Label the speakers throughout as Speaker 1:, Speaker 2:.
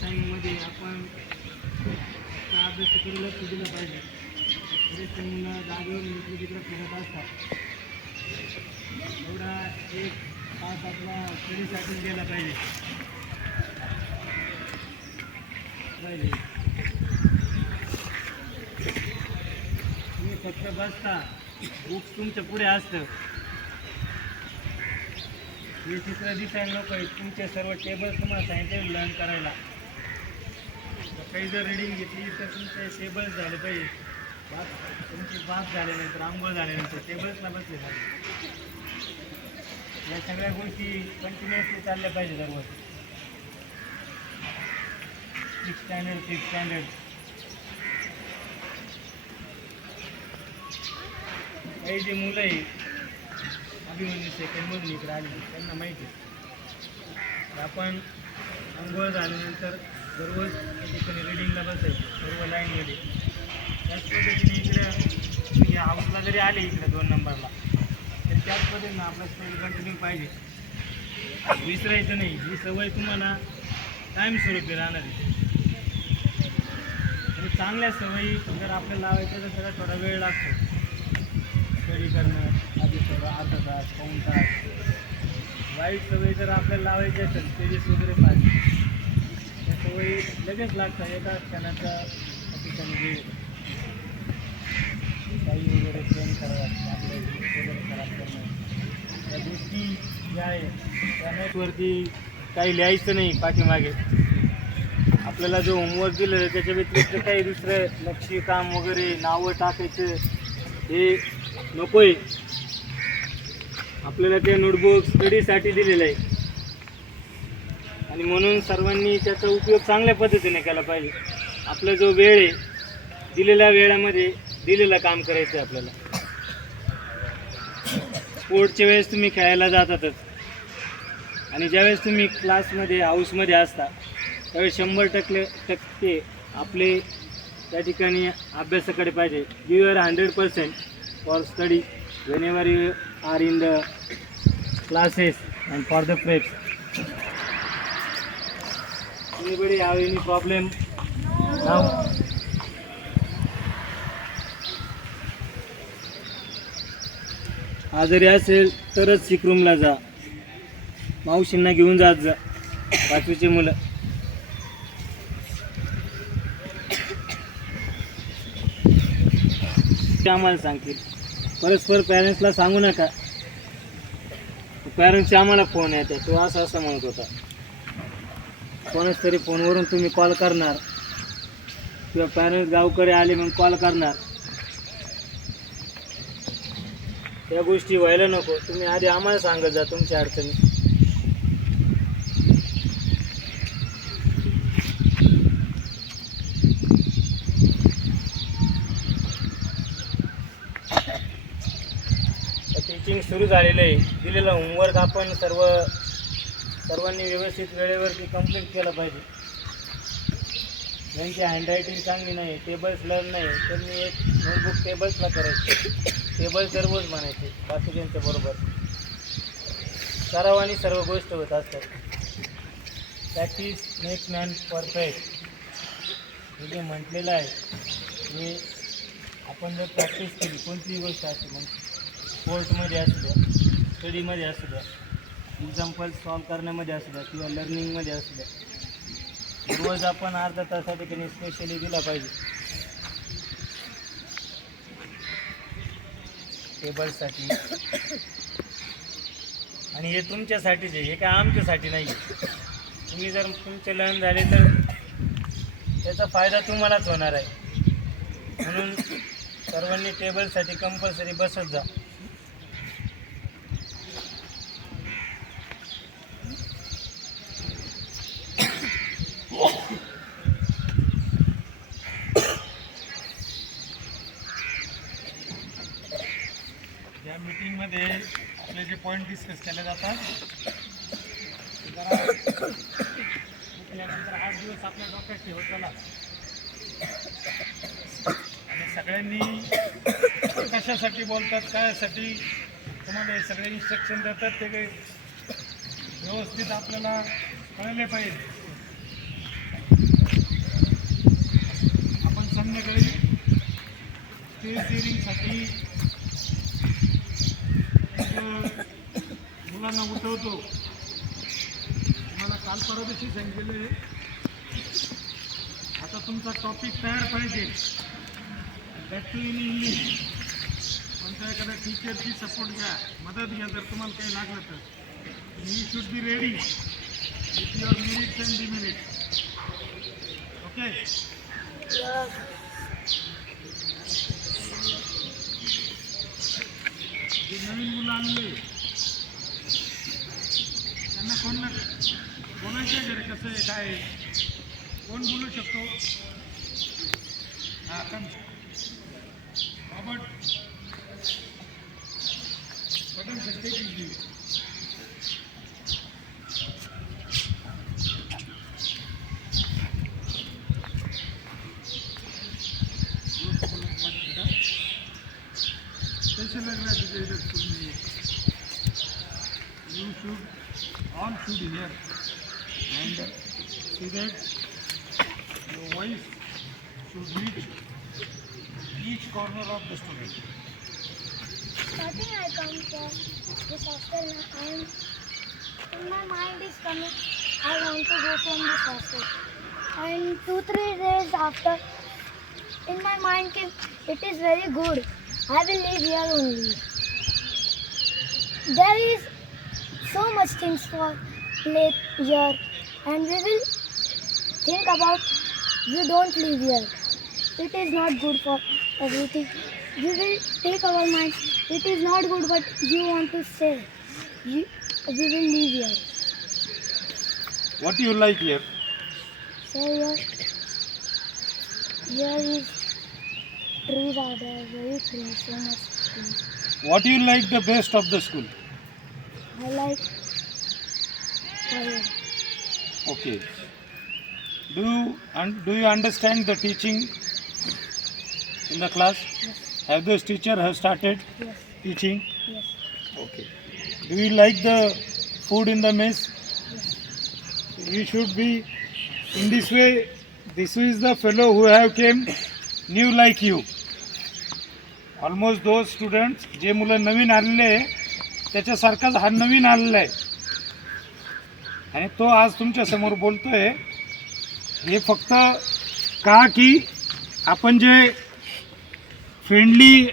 Speaker 1: टाईममध्ये आपण त्या अभ्यासाकडे लक्ष दिलं पाहिजे. बरेचसे मुलं जागेवर इकडे तिकडे फिरत असतात एवढा एक तास आपला स्टडीसाठी गेला पाहिजे पाहिजे तुम्ही फक्त बसता. बुक्स तुमच्यापुढे असतं. हे चित्र दिसायला नको आहे. तुमचे सर्व टेबल तुम्हाला सांगितले लर्न करायला. काही जर रिडिंग घेतली तर तुमचे टेबल्स झाले पाहिजे. बाप तुमची बाथ झाल्यानंतर आंघोळ झाल्यानंतर टेबल्सला बसले झाले. या सगळ्या गोष्टी कंटिन्युअसली चालल्या पाहिजे दररोज. सिक्स स्टँडर्ड सिक्स स्टँडर्ड काही जे मुलं आहे अभिमन्यू सेकंडमधून इकडे आली त्यांना माहिती आहे. आपण आंघोळ झाल्यानंतर दररोज ठिकाणी रिडिंगला बसायचं सर्व लाईनमध्ये त्याच पद्धतीने इकडे तुम्ही या हाऊसला जरी आले इकडे दोन नंबरला तर त्याच पद्धतीनं आपला स्टडी कंटिन्यू पाहिजे. विसरायचं नाही. ही सवय तुम्हाला कायमस्वरूपी राहणार आहे. चांगल्या सवयी जर आपल्याला लावायच्या तर त्याला थोडा वेळ लागतो. स्टडी करणं आधी थोडं अर्धा तास पाऊण तास. वाईट सवयी जर आपल्याला लावायची असेल पेजेस वगैरे पाहिजे. त्या सवयी लगेच लागतात एका क्षणाचा ठिकाणी काही वगैरे प्रेम करावं लागतं आपल्या वगैरे खराब करणं. या गोष्टी ज्या आहे त्या नेटवरती काही लिहायचं नाही पाठीमागे. आपल्याला जो होमवर्क दिलं त्याच्या व्यतिरिक्त काही दुसरं लक्षी काम वगैरे नावं टाकायचं हे नको आहे आपल्याला ते नोटबुक स्टडीसाठी दिलेलं आहे. आणि म्हणून सर्वांनी त्याचा उपयोग चांगल्या पद्धतीने केला पाहिजे. आपला जो वेळ आहे दिलेल्या वेळामध्ये दिलेलं काम करायचं आहे आपल्याला. स्पोर्टच्या वेळेस तुम्ही खेळायला जातातच. आणि ज्यावेळेस तुम्ही क्लासमध्ये हाऊसमध्ये असता त्यावेळेस शंभर टक्के टक्के आपले त्या ठिकाणी अभ्यासाकडे पाहिजे. You are hundred percent for study whenever you are in the classes and for the preps anybody have any problem नाव आजारी असेल तरच सिक रूमला जा. मावशींना घेऊन जात जा. पाचवीची मुलं. ते आम्हाला सांगतील. परस्पर पॅरेंट्सला सांगू नका. पॅरेंट्सचे आम्हाला फोन येते. तो असं असं म्हणत होता. कोणाच तरी फोनवरून तुम्ही कॉल करणार. किंवा पॅरेंट्स गावकडे आले मग कॉल करणार. त्या गोष्टी व्हायला नको. तुम्ही आधी आम्हाला सांगत जा तुमच्या अडचणी. टीचिंग सुरू झालेलं आहे. दिलेलं होमवर्क आपण सर्व सर्वांनी व्यवस्थित वेळेवरती कंप्लीट केलं पाहिजे. त्यांची हँडरायटिंग चांगली नाही टेबल्स लर्न नाही तर मी एक नोटबुक टेबल्सला करायचे. टेबल्स सर्वच म्हणायचे बाकीच्यांच्या बरोबर. सरावानी सर्व गोष्ट होत असतात. प्रॅक्टिस मेक मॅन परफेक्ट हे जे म्हटलेलं आहे हे आपण जर प्रॅक्टिस केली कोणतीही गोष्ट असते म्हणजे स्पोर्टमध्ये असू द्या स्टडीमध्ये असू द्या एक्झाम्पल सॉल्व करण्यामध्ये असू द्या किंवा लर्निंगमध्ये असू द्या रोज आपण अर्धा तासासाठी स्पेशली दिला पाहिजे. टेबलसाठी आणि हे तुमच्यासाठीच आहे हे काय आमच्यासाठी नाही आहे तुम्ही जर तुमचे लर्न झाले तर त्याचा फायदा तुम्हालाच होणार आहे. म्हणून सर्वांनी टेबलसाठी कंपल्सरी बसत जा.
Speaker 2: या मीटिंगमध्ये आपले जे
Speaker 3: पॉईंट डिस्कस केले जातात जरा आठ दिवस आपल्या डोक्यात ठेवत चला आणि सगळ्यांनी कशासाठी बोलतात कायसाठी तुम्हाला हे सगळे इन्स्ट्रक्शन देतात ते काही व्यवस्थित आपल्याला कळले पाहिजे आपण संध्याकाळी स्टेज हिअरिंगसाठी एक मुलांना उठवतो. मला काल परवा दिवशी सांगितलेलं आता तुमचा टॉपिक तयार पाहिजे. दॅट टू इन इंग्लिश कोणत्या एखाद्या टीचरची सपोर्ट घ्या मदत घ्या जर तुम्हाला काही लागलं तर. You should be ready with your minutes and demerits okay जे नवीन मुलं आलेले त्यांना कोण ना बोलायचं घरी कसं आहे काय कोण बोलू शकतो? हा कम बाबट पटन शकते की कैसे लग रहा है तुझे इधर स्कूल में you should all should hear and see that your voice should reach each corner of the student.
Speaker 2: Starting I come for this hostel now. I am in my mind is coming. I want to go from this hostel. And two three days after, in my mind came it is very good. I will live here only. There is so much things for play here, and we will think about we don't live here. It is not good for everything. We will take our mind. It is not good, but you want to say. You, we will live here.
Speaker 3: What do you like here?
Speaker 2: So here, here is trees are there, very trees, so much trees.
Speaker 3: What do you like the best of the school?
Speaker 2: I like.
Speaker 3: Okay. Do you, un- do you understand the teaching in the class?
Speaker 2: Yes,
Speaker 3: Have those teacher have started
Speaker 2: yes,
Speaker 3: teaching?
Speaker 2: yes,
Speaker 3: Okay. Do you like the food in the mess?
Speaker 2: yes.
Speaker 3: You should be in this way. This is the fellow who have came new like you. Almost though students जे मुलं नवीन आलेले त्याच्यासारखाच हा नवीन आलेला आहे. आणि तो आज तुमच्यासमोर बोलतोय. हे फक्त का की आपण जे फ्रेंडली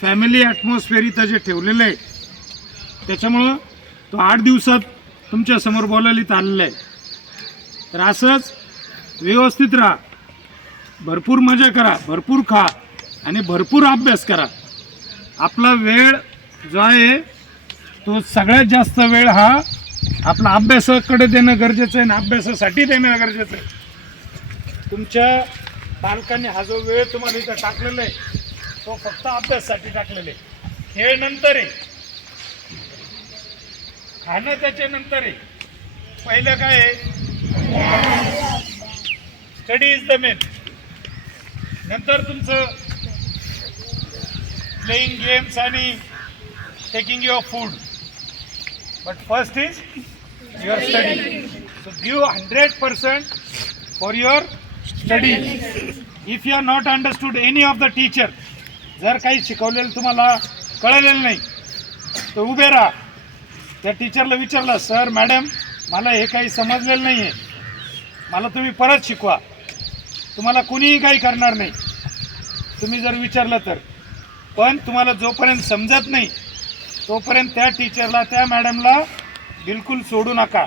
Speaker 3: फॅमिली ॲटमॉस्फिअर इथं जे ठेवलेलं आहे त्याच्यामुळं तो आठ दिवसात तुमच्यासमोर बोलायला इथं आलेला आहे. तर असंच व्यवस्थित राहा. भरपूर मजा करा भरपूर खा. आणि भरपूर अभ्यास करा. आपला वेळ जो आहे तो सगळ्यात जास्त वेळ हा आपला अभ्यासाकडे देणं गरजेचं आहे आणि अभ्यासासाठी देणं गरजेचं आहे. तुमच्या पालकांनी हा जो वेळ तुम्हाला इथं टाकलेला आहे तो फक्त अभ्यासासाठी टाकलेला आहे. खेळ नंतर आहे. खाणं त्याच्यानंतर आहे. पहिलं काय आहे? स्टडी इज द मेन नंतर तुमचं प्लेईंग गेम्स आणि taking your food but first is your study so give hundred percent for your study if you are not understood any of the teacher जर काही शिकवलेलं तुम्हाला कळलेलं नाही तर उभे राहा. त्या टीचरला विचारलं सर मॅडम मला हे काही समजलेलं नाही आहे मला तुम्ही परत शिकवा. तुम्हाला कुणीही काही करणार नाही. तुम्ही जर विचारलं तर. पण तुम्हाला जोपर्यंत समजत नाही तोपर्यंत त्या टीचरला त्या मॅडमला बिलकुल सोडू नका.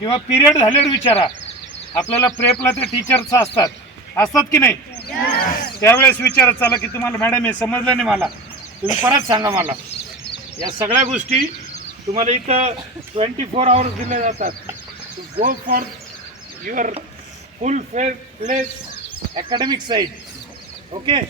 Speaker 3: किंवा पिरियड झाल्यावर विचारा. आपल्याला प्रेपला त्या टीचरचं असतात. असतात की नाही? त्यावेळेस विचारत चाला की तुम्हाला मॅडम हे समजलं नाही मला. तुम्ही परत सांगा मला. या सगळ्या गोष्टी तुम्हाला इथं ट्वेंटी फोर आवर्स दिले जातात गो फॉर युअर फुल फे प्लेस अकॅडमिक साईड ओके